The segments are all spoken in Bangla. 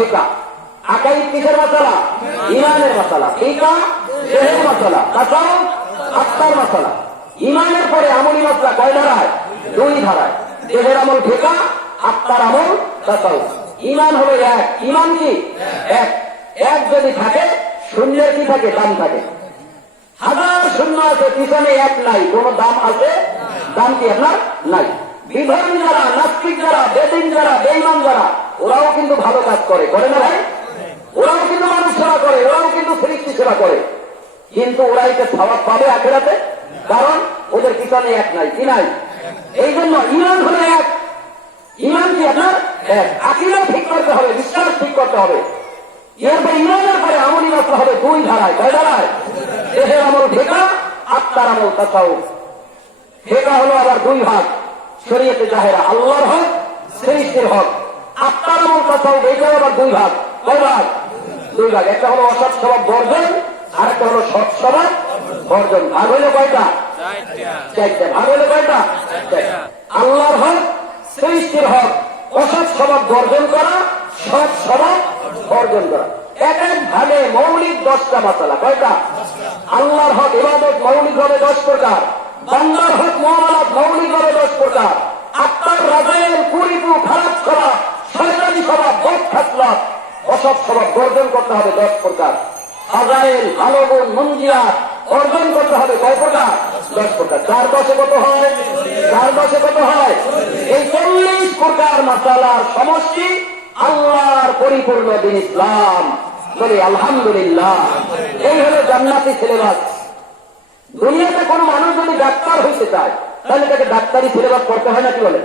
ফিকা। আকাইদ কিসের মাসালা? ইমানের মাসালা। ফিকা দেহের মাসালা, তাসাউফ আত্মার মাসালা। ইমানের পরে আমলি মাসলা কয় ধারায়? 2 ধারায়। দেহের আমল ফিকা, আত্মার আমল তাসাউফ। ইমান হলো এক। ইমান কি? এক। এক যদি থাকে, শূন্যের কি থাকে? দাম থাকে। হাজার শূন্য আছে, পিছনে এক নাই, কোন দাম আছে? দাম কি আপনার নাই। বিধর্মী যারা, নাস্তিক যারা, বেদিন যারা, বেঈমান যারা, ওরাও কিন্তু ভালো কাজ করে, করে না ভাই? ওরাও কিন্তু মানুষ সেবা করে, ওরাও কিন্তু সৃষ্টি সেবা করে, কিন্তু ওরা এটা সওয়াব পাবে আখিরাতে? কারণ ওদের পিছনে এক নাই। কি নাই? এই জন্য ইমান হলো এক। ইমান কি আপনার এক। আকীদা ঠিক করতে হবে, বিশ্বাস ঠিক করতে হবে। এরপর ইমানের পরে আমলি মাসলা হবে 2 ধারায়। কয় ধারায়? দেহের আমল ফিকা, আত্মার আমল তাসাউফ। ফিকা হলো আবার 2 ভাগ, শরীয়তে জাহেরা, আল্লাহর হক, সৃষ্টির হক। আত্মার আমল তাসাউফ, এইটাও আবার 2 ভাগ। কয় ভাগ? 2 ভাগ। একটা হলো অসৎ স্বভাব বর্জন, আর একটা হলো সৎ স্বভাব বর্জন। ভাগ হইল কয়টা? 4টা। ভাগ হইল কয়টা? 4টা। আল্লাহর হক, সৃষ্টির হক, অসৎ স্বভাব বর্জন করা, সৎ স্বভাব বর্জন করা। এক এক ভাগে মৌলিক 10টা মাসালা। কয়টা? আল্লাহর হক ইবাদত মৌলিক ভাবে 10 প্রকার, বান্দার হক মুআমালাত মৌলিক ভাবে 10 প্রকার, আত্মার রাজায়েল কুরিপু খারাপ স্বভাব, শয়তানি স্বভাব, বদ খাসলাত, অসৎ স্বভাব বর্জন করতে হবে 10 প্রকার। ফাজাইল, ভালো গুণ, মুনজিয়াত অর্জন করতে হবে কয় প্রকার? 10 প্রকার। 4 10 কত হয়? 4 10 কত হয়? এই 40 প্রকার মাসালার সমষ্টি আল্লাহর পরিপূর্ণ দ্বীন ইসলাম। বলি আলহামদুলিল্লাহ। এই হলো জান্নাতি সিলেবাস। দুনিয়াতে কোন মানুষ যদি ডাক্তার হইতে চায়, তাহলে তাকে ডাক্তারি সিলেবাস পড়তে হয় না? কি বলে?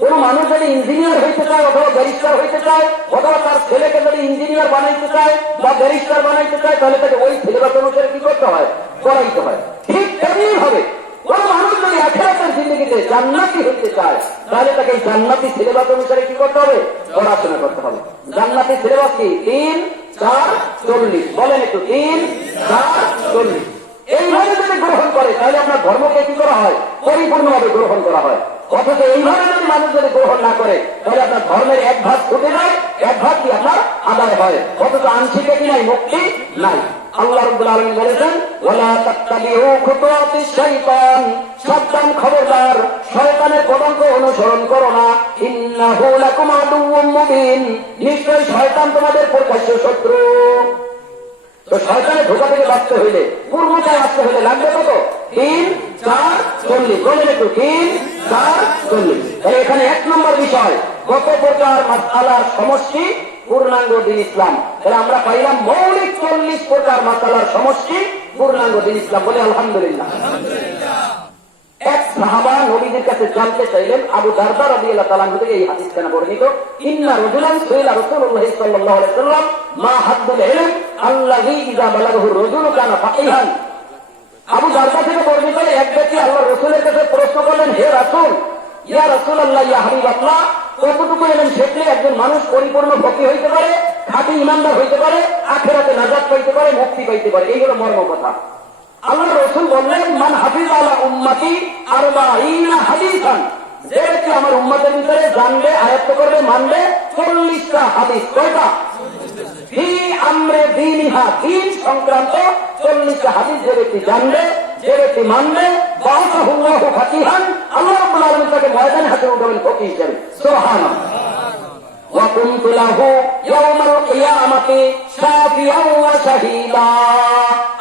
কোন মানুষ যদি ইঞ্জিনিয়ার হইতে চায়, অথবা ব্যারিস্টার হইতে চায়, অথবা তার ছেলেকে যদি ইঞ্জিনিয়ার বানাইতে চায় বা ব্যারিস্টার বানাইতে চায়, তাহলে তাকে ওই সিলেবাস অনুসারে কি করতে হয়? পড়াইতে হয়। ঠিক তেমনি হবে কোন মানুষ যদি আখিরাতের জিন্দেগিতে জান্নাতি হইতে চায়, তাহলে তাকে জান্নাতি সিলেবাস অনুসারে কি করতে হবে? পড়াশোনা করতে হবে। জান্নাতি সিলেবাস কি? 3 4 40। বলেন একটু, 3 4 40। এইভাবে যদি গ্রহণ করে, তাহলে আপনার ধর্মকে কি করা হয়? পরিপূর্ণভাবে গ্রহণ করা হয়। অথচ এইভাবে যদি মানুষ যদি গ্রহণ না করে, তাহলে আপনার ধর্মের 1 ভাগ ছুটে যায়, 1 ভাগ কি আপনার আদায় হয়। অথচ আংশিকে কি নাই? মুক্তি নাই। আল্লাহ রাব্বুল আলামিন বলেছেন, ওয়ালা তাত্তাবিউ খুতুওয়াতিশ শাইতান, সাবধান, খবরদার, শয়তানের পদাঙ্ক অনুসরণ করো না। ইন্নাহু লাকুম আদুউম মুবিন, নিশ্চয় শয়তান তোমাদের প্রকাশ্য শত্রু। তো শয়তানের ধোঁকা থেকে বাঁচতে হইলে, পূর্ণতায় আসতে হইলে লাগবে কত? 3 4 40। বলেন একটু, 3 4 40। তাহলে এখানে 1 নম্বর বিষয়, কত প্রকার মাসআলার সমষ্টি? পূর্ণাঙ্গ দ্বীন ইসলাম। তাহলে আমরা পাইলাম মৌলিক 40 প্রকার মাসআলার সমষ্টি পূর্ণাঙ্গ দ্বীন ইসলাম। বলে আলহামদুলিল্লাহ। এক সাহাবা নবীদের কাছে জানতে চাইলেন, আবু দারদা রাদিয়াল্লাহু তাআলা আনহু থেকে এই হাদিসখানা বর্ণিত, ইন্না রাজুলান সুইলা রাসূলুল্লাহ সাল্লাল্লাহু আলাইহি ওয়াসাল্লাম মা হাদ্দুল ইলম আল্লাযী ইযা বালাগাহু রাজুলু কানা ফাকিহান। আবু দারদা থেকে বর্ণিত, এক ব্যক্তি আল্লাহর রাসূলের কাছে প্রশ্ন করলেন, হে রাসূল, ইয়া রাসূলুল্লাহ, ইয়া হাবিবাল্লাহ, কতটুকু ইলম শিখলে একজন মানুষ পরিপূর্ণ ফকিহ হইতে পারে, খাঁটি ঈমানদার হইতে পারে, আখিরাতে নাজাত পাইতে পারে, মুক্তি পাইতে পারে? এই হলো মর্ম কথা। আল্লাহ রাসূল বললেন, মান হাফিজ আলা উম্মতি 40 হাদিসান, যে ব্যক্তি আমার উম্মতের ভিতরে জানবে, আয়ত্ত করবে, মানবে 40টা হাদিস। কয়টা? ফি আমরে দীনিহা, দ্বীন সংক্রান্ত 40টা হাদিস যে ব্যক্তি জানবে, যে ব্যক্তি মানবে, বাসাহুল্লাহু ফাকিহান, আল্লাহ রাব্বুল আলামিন তাকে ময়দানে হাতে উঠাবেন ফকিহ হিসেবে। সুবহানাল্লাহ। ওয়া কুনতু লাহু ইয়াওমাল কিয়ামাতি শাফিআন ওয়া শাহীদা,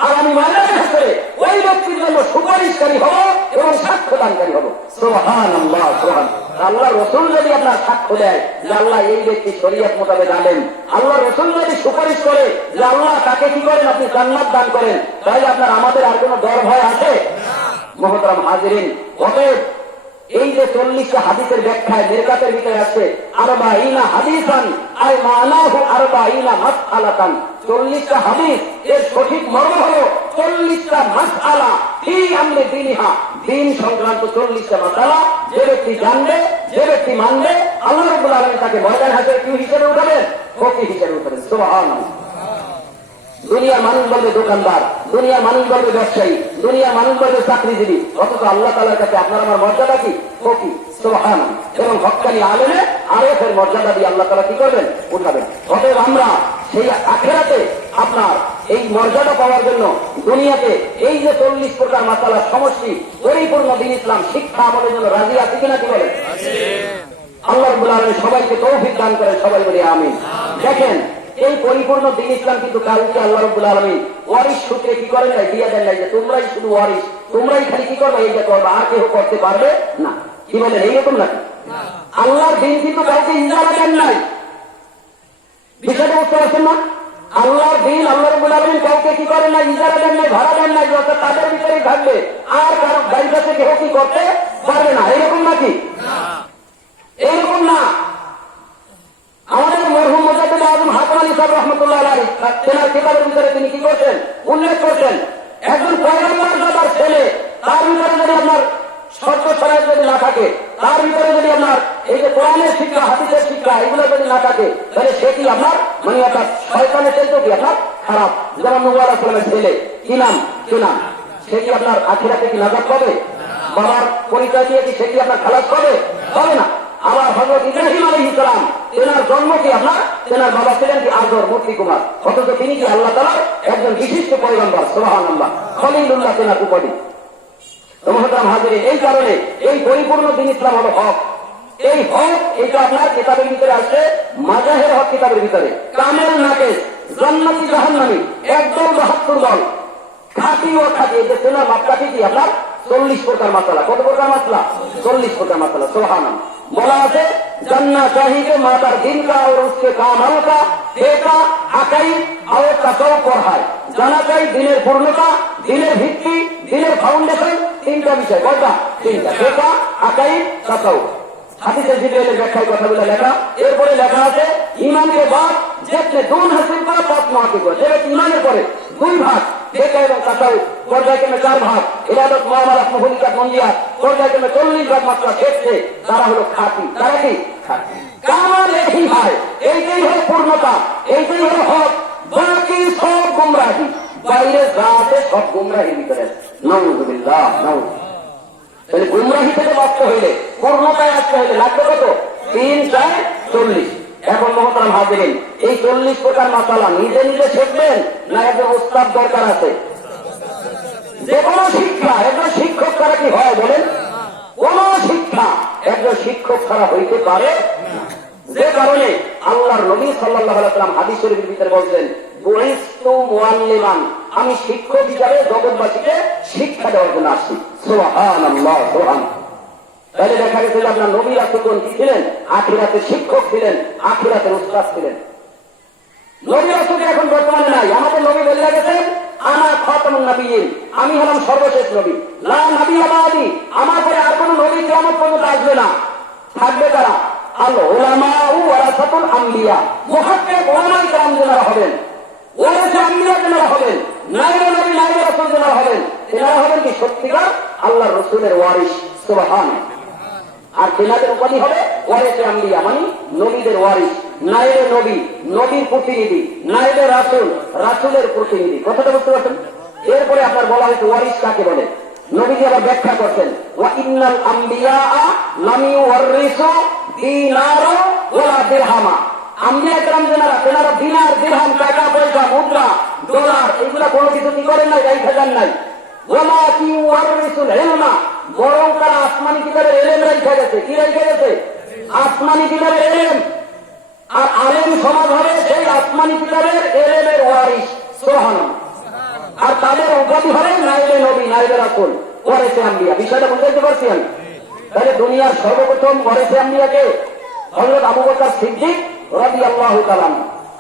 আর আমি ময়দানে হাতে ওই ব্যক্তির জন্য সুপারিশকারী হব এবং সাক্ষ্যদানকারী হব। সুবহানাল্লাহ, সুবহানাল্লাহ। আল্লাহ রাসূল যদি আপনার সাক্ষ্য দেয় যে আল্লাহ এই ব্যক্তি শরীয়ত মোতাবেক আলেম, আল্লাহ রাসূল যদি সুপারিশ করে যে আল্লাহ তাকে কি করেন? আপনি জান্নাত দান করেন, তাহলে আপনার আমাদের আর কোনো ডর ভয় আছে? মুহতারাম হাজিরিন, অতএব এই যে 40টা হাদিসের ব্যাখ্যায় মিরকাতের ভিতরে আছে 40 হাদিসান আই মানাহু 40 মাসআলাতান, 40টা হাদিস এর সঠিক মর্ম হলো 40টা মাসআলা ফি আমরি দীনিহা, দ্বীন সংক্রান্ত 40টা মাসআলা যে ব্যক্তি জানবে, যে ব্যক্তি মানবে, আল্লাহ রাব্বুল আলামিন তাকে ময়দানে হাতে কি হিসেবে উঠাবেন? ফকিহ হিসেবে উঠাবেন। সুবহানাল্লাহ। দুনিয়ার মানুষ বলবে দোকানদার, দুনিয়ার মানুষ বলবে ব্যবসায়ী, দুনিয়ার মানুষ বলবে চাকরিজীবী, অথচ আল্লাহ তাআলার কাছে আপনার আমার মর্যাদা কি? ফকিহ। সুবহানাল্লাহ। এবং হক্কানি আলেমে আরেফের মর্যাদা দিয়ে আল্লাহ তাআলা কি করবেন? উঠাবেন। অতএব আমরা সেই আখিরাতে আপনার এই মর্যাদা পাওয়ার জন্য দুনিয়াতে এই যে 40 প্রকার মাসালার সমষ্টি পরিপূর্ণ দ্বীন ইসলাম শিক্ষা আমাদের জন্য রাজি আছে কিনা, কি বলেন? আল্লাহ রাব্বুল আলামিন সবাইকে তৌফিক দান করেন, সবাই বলি আমিন। দেখেন এই পরিপূর্ণ দ্বীন ইসলাম কিন্তু কাউকে আল্লাহ রাব্বুল আলামিন ওয়ারিস সূত্রে কি করেন নাই, দিয়ে দেন নাই যে তোমরাই শুধু ওয়ারিস, তোমরাই খালি কি করবে এইটা করবে, আর কেউ করতে পারবে না। কি বলেন? এইরকম নাকি? আল্লাহর দ্বীন কিন্তু কাউকে ইজারা দেন নাই। বিষয়টা বুঝতে পারছেন না? আল্লাহর দ্বীন আল্লাহ রাব্বুল আলামিন কাউকে কি করেন না, ইজারা দেন নাই, ভাড়া দেন নাই, অর্থাৎ তাদের ভিতরেই থাকবে, আর কারো বাড়ি কাছে কেউ কি করতে পারবে না। এইরকম নাকি? এইরকম না। আমাদের মরহুম মুজাদ্দিদ আজম হাসান আলী সাহেব রাহমাতুল্লাহ আলাইহি তেনার কিতাবের ভিতরে তিনি কি করছেন, উল্লেখ করছেন একজন পয়গম্বর যার ছেলে, তার ভিতরে যদি আপনার শর্ত শরায়ত যদি না থাকে, তার ভিতরে যদি আপনার এই যে কোরআনের শিক্ষা, হাদিসের শিক্ষা, এগুলো যদি না থাকে, তাহলে সে কি আপনার মানে আপনার শয়তানের চাইতে কি আপনার খারাপ। যেমন নূহ আলাইহিস সালামের ছেলে কি নাম, কি নাম, সে কি আপনার আখিরাতে কি নাজাত পাবে? বাবার পরিচয় দিয়ে কি সে কি আপনার খালাস পাবে? পাবে না। আবার হযরত ইব্রাহিম আলাইহিস সালাম, তেনার জন্ম কি আপনার, তেনার বাবা ছিলেন কি আজর মূর্তি কুমার, অথচ তিনি কি আল্লাহ তাআলার একজন বিশিষ্ট পয়গম্বর, সুবহানাল্লাহ, খলিলুল্লাহ তেনার উপাধি। মুহতারাম হাজিরিন, এই কারণে এই পরিপূর্ণ দ্বীন ইসলাম হলো হক। এই হক এটা আপনার কিতাবের ভিতরে আসছে, মাজাহের হক কিতাবের ভিতরে, কামেল নাকেস, জান্নাতি জাহান্নামী, একদল 72 দল, খাঁটি ও খাঁটি। এই যে তেনার মাপকাঠি কি আপনার 40 প্রকার মাসালা। কত প্রকার মাসলা? 40 প্রকার মাসালা। সুবহানাল্লাহ। বলা আছে জান্নাত চাহিদে মাতার দিন কা और उसके काम हल्का देखा আকাই और তাসাউ পড়ায়। জানা চাই দিনের পূর্ণতা, দিনের ভিত্তি, দিনের ফাউন্ডেশন, তিনটা বিষয়। কয়টা? তিনটা। দেখা, আকাই, তাসাউ। হাদিসে জিবরাইলের ব্যাখ্যায় কথাগুলো লেখা। এরপরে লেখা আছে ঈমানের বাদ যেতে দুন হাসিল করা পাঁচ মাকে করে। যেটা ঈমানের পরে 2 ভাগ, দেখা এবং তাসাউ পর্যায়ক্রমে 4 ভাগ, ইবাদত মুআমালাত মুহলিকাত মনজিয়াত পর্যায়ক্রমে 40 ভাগ মাত্রা ক্ষেত্রে তারা হলো খাঁটি। তারা কি? খাঁটি। কামাল এই হয়, এইটাই হলো পূর্ণতা, এইটাই হলো হক। বাকি সব গুমরাহি, বাইরে যা আছে সব গুমরাহির ভিতরে। নাউযুবিল্লাহ, নাউয। তাহলে গুমরাহি থেকে মুক্ত হইলে, পূর্ণতায় আসতে হইলে লাগবে কত? 3, 4, 40। এখন মুহতারাম হাজিরিন, এই 40 প্রকার মাসালা নিজে নিজে শিখবেন না একজন উস্তাদ দরকার আছে? যে কোনো শিক্ষা একজন শিক্ষক ছাড়া কি হয় বলেন? কোন শিক্ষা একজন শিক্ষক ছাড়া হইতে পারে না। যে কারণে আল্লাহর নবী সাল্লাল্লাহু আলাইহি ওয়াসাল্লাম হাদিস শরীফের ভিতরে বলছেন বুইস্তু মুআল্লিমান, আমি শিক্ষক হিসাবে জগৎবাসীকে শিক্ষা দেওয়ার জন্য আসছি। সুবহানাল্লাহ, সুবহানাল্লাহ। তাহলে দেখা গেছে যে আপনার নবী রাসূল কি ছিলেন? আখিরাতের শিক্ষক ছিলেন, আখিরাতের উস্তাদ ছিলেন। নবী রাসূল এখন বর্তমানে নাই। আমাদের নবী বলে গেছেন আনা খাতামুন নবিয়্যিন, আমি হলাম সর্বশেষ নবী। লা নবিয়্যা বাদি, আমার পরে আর কোন নবী কিয়ামত পর্যন্ত আসবে না। থাকবে কারা? আল উলামাউ ওয়ারাসাতুল আম্বিয়া, মুহাক্কিক উলামায়ে কেরাম যারা হবেন, ওয়ারাসে আম্বিয়া যারা হবেন, নাইবে নবী নাইবে রাসূল যারা হবেন, এরা হবেন কি সত্যিকার আল্লাহর রাসূলের ওয়ারিস। সুবহানাল্লাহ। আর তেনাদের উপাধি হবে ওয়ারিসে আম্বিয়া, মানে নবীদের ওয়ারিস। নাইবে নবী, নবীর প্রতিনিধি, নাইবে রাসূল, রাসূলের প্রতিনিধি। কথাটা বুঝতে পারছেন? এরপরে আপনার বলা হয়েছে ওয়ারিস কাকে বলে। নবীজি আবার ব্যাখ্যা করছেন ওয়া ইন্নাল আম্বিয়া লাম ইউওয়ারিসু দিনারা ওয়ালা দিরহামা। আম্বিয়া কেরাম যারা, তেনারা দিনার, দিরহাম, টাকা পয়সা, মুদ্রা, ডলার এগুলা কোনো কিছু কি করেন নাই, রাইখা যান নাই। ওয়ালা কি ওয়ারিসুল ইলমা, বরং তারা আসমানি কিতাবের ইলম রাইখা গেছে। কি রাইখা গেছে? আসমানি কিতাবের ইলম। আর আলেম সমাজ হবে সেই আসমানি কিতাবের ইলমের ওয়ারিস। সুবহানাল্লাহ। আর তাদের উপাধি হবে নাইবে নবী, নাইবে রাসূল, ওয়ারিসে আম্বিয়া। বিষয়টা বুঝতে পারছি আমি? তাহলে দুনিয়ার সর্বপ্রথম ওয়ারিসে আম্বিয়াকে হযরত আবু বকর সিদ্দিক রাদিয়াল্লাহু তাআলা,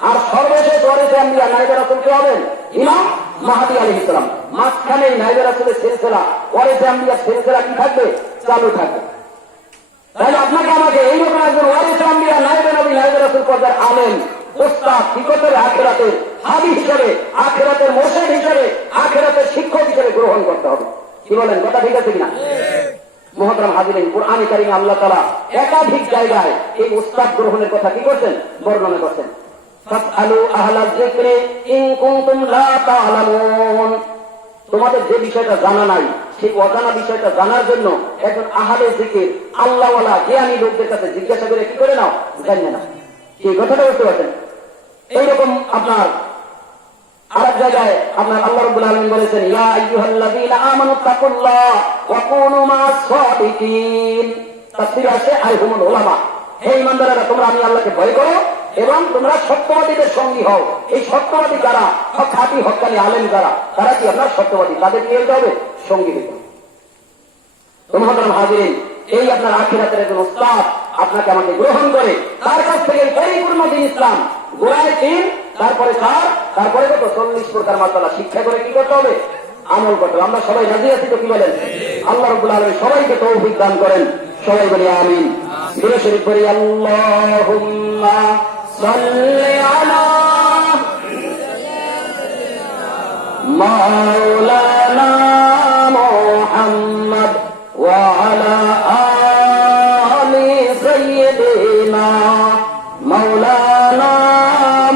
আর সর্বশেষ ওয়ারিসে আম্বিয়া নাইবে রাসূল কে হবেন? ইমাম মাহদী আলাইহিস সালাম। মাঝখানে নাইবে রাসূলের সিলসিলা, ওয়ারিসে আম্বিয়ার সিলসিলা কি থাকবে? চালু থাকবে। তাহলে আপনাকে আমাকে এইরকম একজন ওয়ারিসে আম্বিয়া, নাইবে নবী, নাইবে রাসূল পর্যায়ের আলেম, উস্তাদ, ঠিকতের আখিরাতের হাদি হিসেবে, আখিরাতের মুর্শিদ হিসেবে, আখিরাতের শিক্ষক হিসেবে গ্রহণ করতে হবে। কি বলেন? কথা ঠিক আছে কিনা? মুহতারাম হাজিরিন, কুরআনে কারিমে আল্লাহ তাআলা একাধিক জায়গায় এই উস্তাদ গ্রহণের কথা কি করছেন? বর্ণনা করছেন। ফাসআলু আহলায যিকরি ইন কুনতুম লা তা'লামুন, তোমাদের যে বিষয়টা জানা নাই সেই অজানা বিষয়টা জানার জন্য একজন আহালে জিকির আল্লাহওয়ালা জ্ঞানী লোকদের কাছে জিজ্ঞাসা করে কি করে নাও, জানিয়ে না। এই কথাটা বলতে পারছেন। এইরকম আপনার আরেক জায়গায় আপনার আল্লাহ রাব্বুল আলামিন বলেছেন, ইয়া আইয়ুহাল্লাযীনা আমানু তাকুল্লাহ ওয়া কুনু মা'আস সাদিকিন। তাফসীরে আছে আইহুমুল উলামা, হে ঈমানদারেরা তোমরা আমি আল্লাহকে ভয় করো এবং তোমরা সত্যবাদীদের সঙ্গী হও। এই সত্যবাদী যারা, খাঁটি হক্কানি আলেম যারা, তারা কি আপনার সত্যবাদী, তাদের কি হতে হবে, সঙ্গী হতে হবে। তো মুহতারাম হাজিরিন, এই আপনার আখিরাতের একজন উস্তাদ আপনাকে আমাকে গ্রহণ করে তার কাছ থেকে পরিপূর্ণ দ্বীন ইসলাম গোড়ায় দিন, তারপরে তারপরে কত 40 প্রকার মাসালা শিক্ষা করে কি করতে হবে, আমল করতে হবে। আমরা সবাই রাজি আছি তো, কি বলেন? আল্লাহ রাব্বুল আলামিন সবাইকে তৌফিক দান করেন, সবাই বলি আমিন। দুরূদ শরীফ পড়ি, আল্লাহুম্মা সাল্লি আলা মাওলানা মুহাম্মদ ওয়া আলা আলি সাইয়্যিদিনা মাওলানা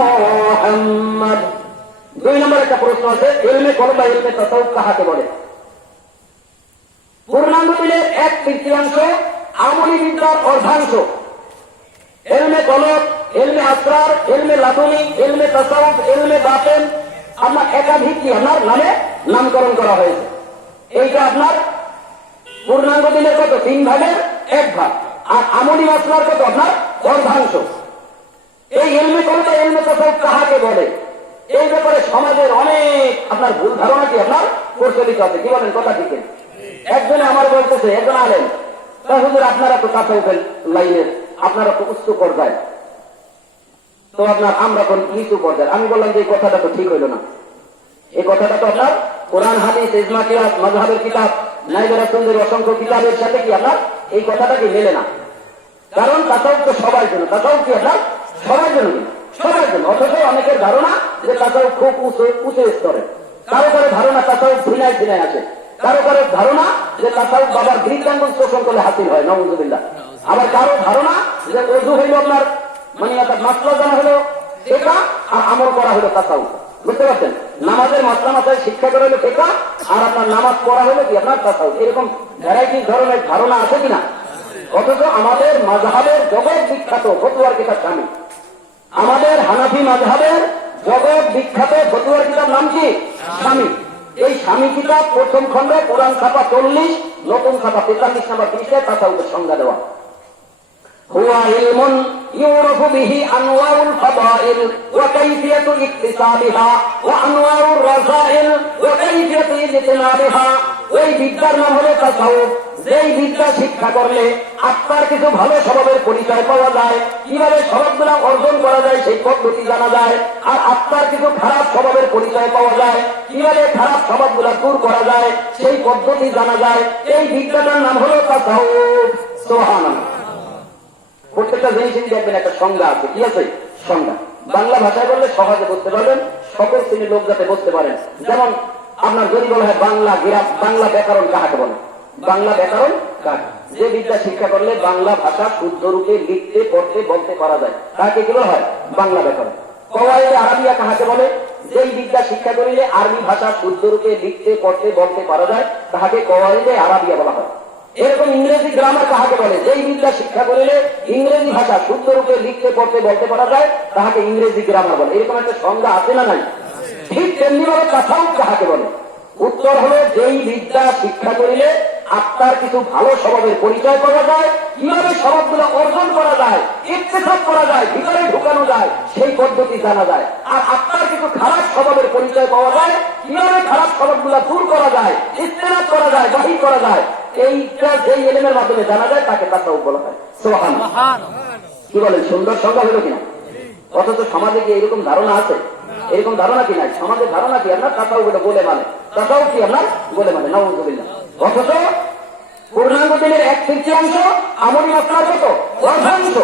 মুহাম্মদ। 2 নম্বর একটা প্রশ্ন আছে, ইলমে কলব বা ইলমে তাসাউফ কাহাকে বলে? পূর্ণাঙ্গ দিনের 1/3 আমলি বিদ্যার অর্ধাংশ। ইলমে কলব, ইলমে আসরার, ইলমে লাদুনী, ইলমে তাসাউফ, ইলমে বাতিন আপনার একাধিক কি আপনার নামে নামকরণ করা হয়েছে। এইটা আপনার পূর্ণাঙ্গ দিনের কত, 3 ভাগের 1 ভাগ, আর আমলি মাসলার কত আপনার অর্ধাংশ। এই ইলমে কলব, ইলমে তাসাউফ কাহাকে বলে? এই ব্যাপারে সমাজের অনেক আপনার ভুল ধারণা কি আপনার প্রচলিত আছে, কি বলেন? কথা ঠিক। একজনে আমার বলতেছে, একজন আলেম, হুজুর আপনারা তো তাসাউফের লাইনের, আপনারা তো উচ্চ পর্যায়ে, তো আপনার আমরা কোন নিচু পর্যায়ে। আমি বললাম যে এই কথাটা তো ঠিক হইল না। এই কথাটা তো আপনার কোরআন, হাদিস, ইজমা, কিয়াস, মাযহাবের কিতাব, নাইবে রাসূলদের অসংখ্য কিতাবের সাথে কি আপনার এই কথাটা কি মেলে না। কারণ তাসাউফ তো সবার জন্য, তাসাউফ কি আপনার সবার জন্য, সবার জন্য। অথচ অনেকের ধারণা যে তাসাউফ খুব উঁচু স্তরে, কারো কারো ধারণা তাসাউফ ঝিনায় ঝিনায় আছে, কারো কারো ধারণা যে তাসাউফ বাবার বৃদ্ধাঙ্গুল শোষণ করলে হাসিল হয়, নাউযুবিল্লাহ। আবার কারো ধারণা যে ওযু হইল আপনার মানে অর্থাৎ মাসলা জানা হলো এটা, আর আমল করা হলো তাসাউফ। বুঝতে পারছেন? নামাজের মাসলা মাসায় শিক্ষা করা হলো এটা, আর আপনার নামাজ পড়া হলো কি আপনার তাসাউফ। এরকম ভ্যারাইটি ধরনের ধারণা আছে কিনা? অথচ আমাদের মাযহাবের জগৎ বিখ্যাত ফতোয়ার কিতাব স্বামী, আমাদের হানাফি মাযহাবের জগৎ বিখ্যাত ফতোয়ার কিতাব নাম কি? স্বামী। এই স্বামী কিতাব প্রথম খণ্ডে পুরান ছাপা 40, নতুন ছাপা 43 নম্বর পৃষ্ঠায় তাসাউফের সংজ্ঞা দেওয়া। হুয়া ইলমুন ইউরাফু বিহি আনওয়াউল ফাদাইল ওয়া কাইফিয়াতু ইকতিসাবিহা ওয়া আনওয়াউর রাযাইল ওয়া কাইফিয়াতু ইজতিনাবিহা। ওই বিদ্যার নাম হলো তাসাউফ, যেই বিদ্যা শিক্ষা করলে আত্মার কিছু ভালো স্বভাবের পরিচয় পাওয়া যায়, কিভাবে স্বভাবগুলো অর্জন করা যায় সেই পদ্ধতি জানা যায়, আর আত্মার কিছু খারাপ স্বভাবের পরিচয় পাওয়া যায়, কিভাবে খারাপ স্বভাবগুলো দূর করা যায় সেই পদ্ধতি জানা যায়। এই বিদ্যাটার নাম হলো তাসাউফ। সুবহানাল্লাহ। প্রত্যেকটা জিনিসই দেখবেন একটা সংজ্ঞা আছে, কি আছে? সংজ্ঞা। বাংলা ভাষায় বললে সহজে বুঝতে পারবেন, সকল শ্রেণীর লোক যাতে বুঝতে পারেন। যেমন আপনার যদি বলা হয় বাংলা গ্রাম, বাংলা ব্যাকরণ কাহাকে বলে? বাংলা ব্যাকরণ কাকে? যে বিদ্যা শিক্ষা করলে বাংলা ভাষা শুদ্ধ রূপে লিখতে, পড়তে, বলতে পারা যায়, তাকে কি বলা হয়? বাংলা ব্যাকরণ। কওয়াইদে আরাবিয়া কাহাকে বলে? যেই বিদ্যা শিক্ষা করিলে আরবি ভাষা শুদ্ধ রূপে লিখতে, পড়তে, বলতে পারা যায়, তাহাকে কওয়াইদে আরাবিয়া বলা হয়। এরকম ইংরেজি গ্রামার কাহাকে বলে? যেই বিদ্যা শিক্ষা করিলে ইংরেজি ভাষা শুদ্ধ রূপে লিখতে, পড়তে, বলতে পারা যায়, তাহাকে ইংরেজি গ্রামার বলে। এরকম একটা সংজ্ঞা আছে না নাই? ঠিক তেমনি ভাবে তাসাউফ কাহাকে বলে? উত্তর হলো যেই বিদ্যা শিক্ষা করিলে আত্মার কিছু ভালো স্বভাবের পরিচয় পাওয়া যায়, কিভাবে স্বভাবগুলো অর্জন করা যায়, ইত্তেফাক করা যায়, ভিতরে ঢুকানো যায় সেই পদ্ধতি জানা যায়। আর আত্মার কিছু খারাপ স্বভাবের পরিচয় পাওয়া যায়, কিভাবে খারাপ স্বভাবগুলো দূর করা যায়, ইস্তেনাব করা যায়, বাহির করা যায়, এইটা যেই ইলমের মাধ্যমে জানা যায় তাকে তাসাউফ বলা হয়। সুবহানাল্লাহ। কি বলেন? সুন্দর সংজ্ঞা হলো কিনা? অথচ সমাজে কি এরকম ধারণা আছে? এরকম ধারণা কি নাই? সমাজের ধারণা কি আপনার তাসাউফ বলে মানে, তাসাউফ কি আপনার বলে মানে, নাউযুবিল্লাহ। অথচ পূর্ণাঙ্গ দিনের 1/3 আমলি মাসলার কত? অর্ধাংশ,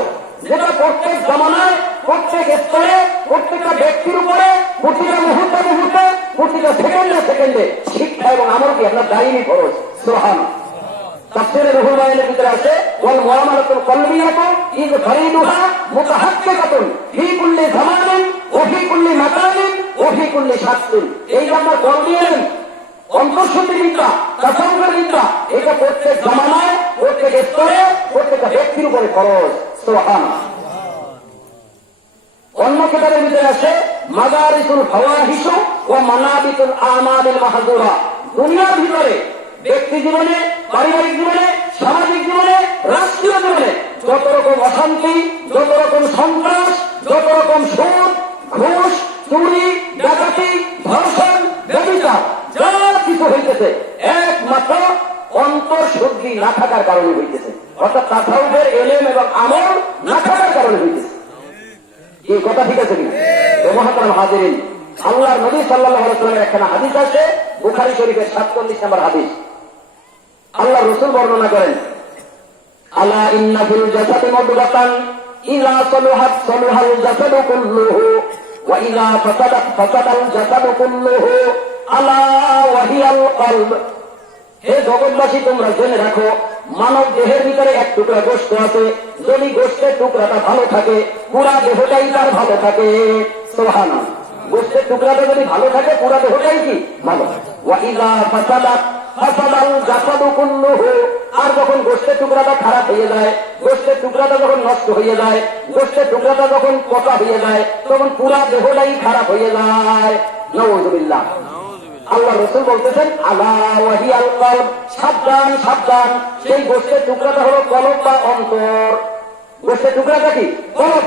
যেটা প্রত্যেক জামানায়, প্রত্যেক স্তরে, প্রত্যেকটা ব্যক্তির উপরে, প্রতিটা মুহূর্তে মুহূর্তে, প্রতিটা সেকেন্ডে সেকেন্ডে শিক্ষা এবং আমল কি আপনার দায়ী খরচ। সুবহানাল্লাহ। তাফসীরে রুহুল বায়ানের ভিতরে আছে, ওয়াল মুআমালাতুল কলবিয়াতু ইয ফারিদুহা মুতাহাক্কিকাতুন ফি কুল্লি জামানিন ওয়া ফি কুল্লি মাকানিন ওয়া ফি কুল্লি শাখসিন। এই যে আপনার কলবি ইলম, অন্তঃশুদ্ধি বিদ্যা, তাসাউফের বিদ্যা, এটা প্রত্যেক জামানায়, প্রত্যেক স্তরে, প্রত্যেকটা ব্যক্তির উপরে খরচ। সুবহানাল্লাহ। অন্য কিতাবের ভিতরে আছে মাদারিসুল ফাওয়াহিশ ওয়া মানাবিতুল আমালিল মাহজুরা। দুনিয়ার ভিতরে ব্যক্তি জীবনে, পারিবারিক জীবনে, সামাজিক জীবনে, রাষ্ট্রীয় জীবনে যত রকম অশান্তি, যত রকম সন্ত্রাস, যত রকম সুদ, ঘুষ, চুরি, ডাকাতি, ধর্ষণ, ব্যভিচার যা কিছু হইতেছে একমাত্র অন্তঃশুদ্ধি না থাকার কারণে হইতেছে, অর্থাৎ তাসাউফের ইলম এবং আমল না থাকার কারণে হইতেছে। এই কথা ঠিক আছে কিনা? মহাতারাম হাজিরিন, আল্লাহর নবী সাল্লাল্লাহু আলাইহি ওয়াসাল্লামের একখানা হাদিস আছে, বুখারী শরীফের 47 নম্বর হাদিস। আল্লাহ রাসূল বর্ণনা করেন, আলা ইন্না ফিল জাসাদি মুদগাতান ইযা সালাহাত সালাহাল জাসাদু কুল্লুহু ওয়া ইযা ফাসাদাত ফাসাদাল জাসাদু কুল্লুহু আলা ওয়া হিয়াল কলব। হে জগৎবাসী, তোমরা জেনে রাখো, মানব দেহের ভিতরে এক টুকরা গোশত আছে, যদি গোশতের টুকরাটা ভালো থাকে পুরা দেহটাই তার ভালো থাকে। সুবহানাল্লাহ। গোশতের টুকরাটা যদি ভালো থাকে পুরা দেহটাই কি ভালো। ওয়া ইযা ফাসাদাত ফাসাদাল জাসাদু কুল্লুহু, আর যখন গোশতের টুকরাটা খারাপ হয়ে যায়, গোশতের টুকরাটা যখন নষ্ট হয়ে যায়, গোশতের টুকরাটা যখন পচা হয়ে যায়, তখন পুরা দেহটাই খারাপ হয়ে যায়। নাউযুবিল্লাহ। আল্লাহ রাসূল বলতেছেন, আলা ওয়া হিয়াল কলব, সাবধান সাবধান, সেই গোশতের টুকরাটা হলো কলব বা অন্তর। গোশতের টুকরাটা কি? কলব।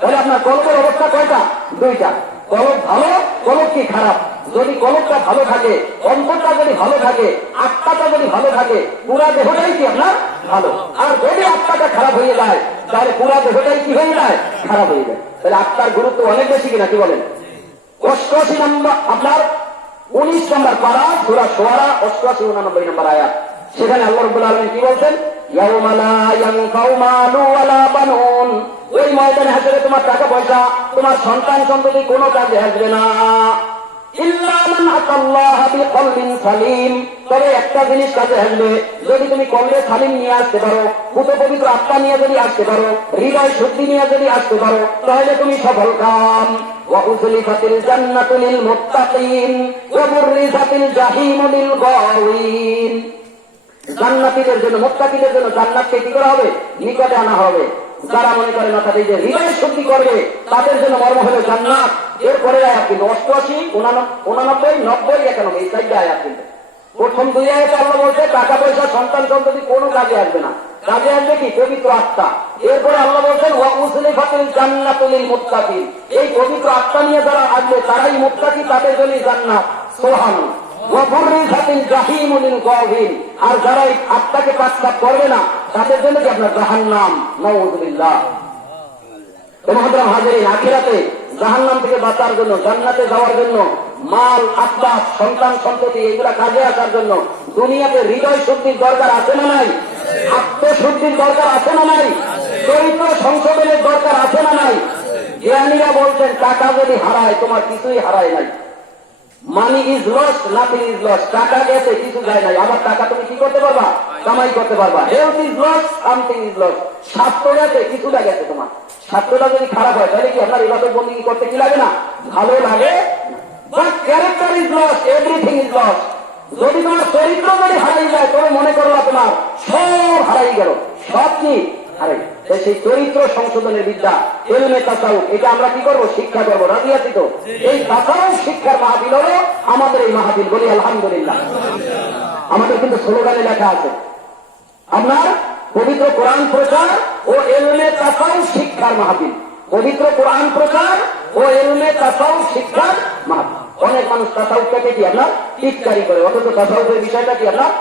তাহলে আপনার কলবের অবস্থা কয়টা? দুইটা। কলব ভালো, কলব কি খারাপ। যদি কলবটা ভালো থাকে, অন্তরটা যদি ভালো থাকে, আত্মাটা যদি ভালো থাকে, পুরা দেহটাই কি আপনার ভালো। আর যদি আত্মাটা খারাপ হয়ে যায় তাহলে পুরা দেহটাই কি হয়ে যায়? খারাপ হয়ে যায়। তাহলে আত্মার গুরুত্ব অনেক বেশি কিনা, কি বলেন? 88 নম্বর আপনার 19 নম্বর পারা সূরা শুআরা 88 89 নম্বর আয়াত। সেখানে আল্লাহ রাব্বুল আলামিন কি বলছেন? ইয়াউমা লা ইয়ানফাউ মালু ওয়ালা বানুন, ওই ময়দানে হাসরে তোমার টাকা পয়সা, তোমার সন্তান সন্ততি কোনো কাজে আসবে না। ইল্লা মান আতাল্লাহা বিকলবিন সালিম, তবে একটা জিনিস কাজে আসবে, যদি তুমি কলবে সালিম নিয়ে আসতে পারো, পুত পবিত্র আত্মা নিয়ে যদি আসতে পারো, হৃদয় শুদ্ধি নিয়ে যদি আসতে পারো, তাহলে তুমি সফল কাম। ওয়া উযলিফাতিল জান্নাতু লিল মুত্তাকিন ওয়া বুররিজাতিল জাহিমু লিল গাওয়িন। জান্নাতীদের জন্য, মুত্তাকিদের জন্য জান্নাতকে কি করা হবে? নিকটে আনা হবে। যারা মনে করেন অর্থাৎ এই যে হৃদয় শুদ্ধি করবে তাদের জন্য মর্ম হলো জান্নাত। এরপরে আয়াত কিন্তু 88, 89, 90, 91 এই চারটি আয়াত কিন্তু। প্রথম দুই আয়াতে আল্লাহ বলছে টাকা পয়সা সন্তান সন্ততি কোনো কাজে আসবে না, কাজে আসবে কি? পবিত্র আত্মা। এরপরে আল্লাহ বলছেন ওয়া উযলিফাতিল জান্নাতু লিল মুত্তাকিন, এই পবিত্র আত্মা নিয়ে যারা আসবে তারাই মুত্তাকি, তাদের জন্যই জান্নাত। সুবহানাল্লাহ। ওয়া বুররিজাতিল জাহিমু লিল গাওয়িন, আর যারা এই আত্মাকে পাকসাপ করবে না তাদের জন্য কি আপনার জাহান্নাম। নাউযুবিল্লাহ। মুহতারাম হাজিরিন, আখিরাতে জাহান্নাম থেকে বাঁচার জন্য, জান্নাতে যাওয়ার জন্য, মাল, আত্মা, সন্তান সন্ততি এগুলা কাজে আসার জন্য দুনিয়াতে হৃদয় শুদ্ধির দরকার আছে না নাই? আত্মশুদ্ধির দরকার আছে না নাই? চরিত্র সংশোধনের দরকার আছে না নাই? জ্ঞানীরা বলছেন টাকা যদি হারায় তোমার কিছুই হারায় নাই। Money is loss, nothing is loss. টাকা গেছে, কিছু যায় নাই। আবার টাকা তুমি কি করতে পারবা? কামাই করতে পারবা। Health is loss, something is loss. স্বাস্থ্য গেছে, কিছুটা গেছে তোমার। স্বাস্থ্যটা যদি খারাপ হয় তাহলে কি আপনার ইবাদত বন্দেগী করতে কি লাগে না? ভালো লাগে। But character is loss, everything is loss. যদি তোমার চরিত্র যদি হারাই যায় তবে মনে করলা তোমার সব হারাই গেল, সব কি হারাই। সেই চরিত্র সংশোধনের বিদ্যা ইলমে তাসাউফ, এটা আমরা কি করবো? শিক্ষা করবো। রাজি আছি তো? এই তাসাউফ শিক্ষার মাহফিল হলো আমাদের এই মাহফিল। বলি আলহামদুলিল্লাহ। আমাদের কিন্তু স্লোগানে লেখা আছে আপনার পবিত্র কোরআন প্রচার ও ইলমে তাসাউফ শিক্ষার মাহফিল। পবিত্র কোরআন প্রচার ও ইলমে তাসাউফ শিক্ষার মাহফিল। অনেক মানুষ তাসাউফটাকে কি আপনার টিটকারি করে, অথচ তাসাউফের বিষয়টা কি আপনার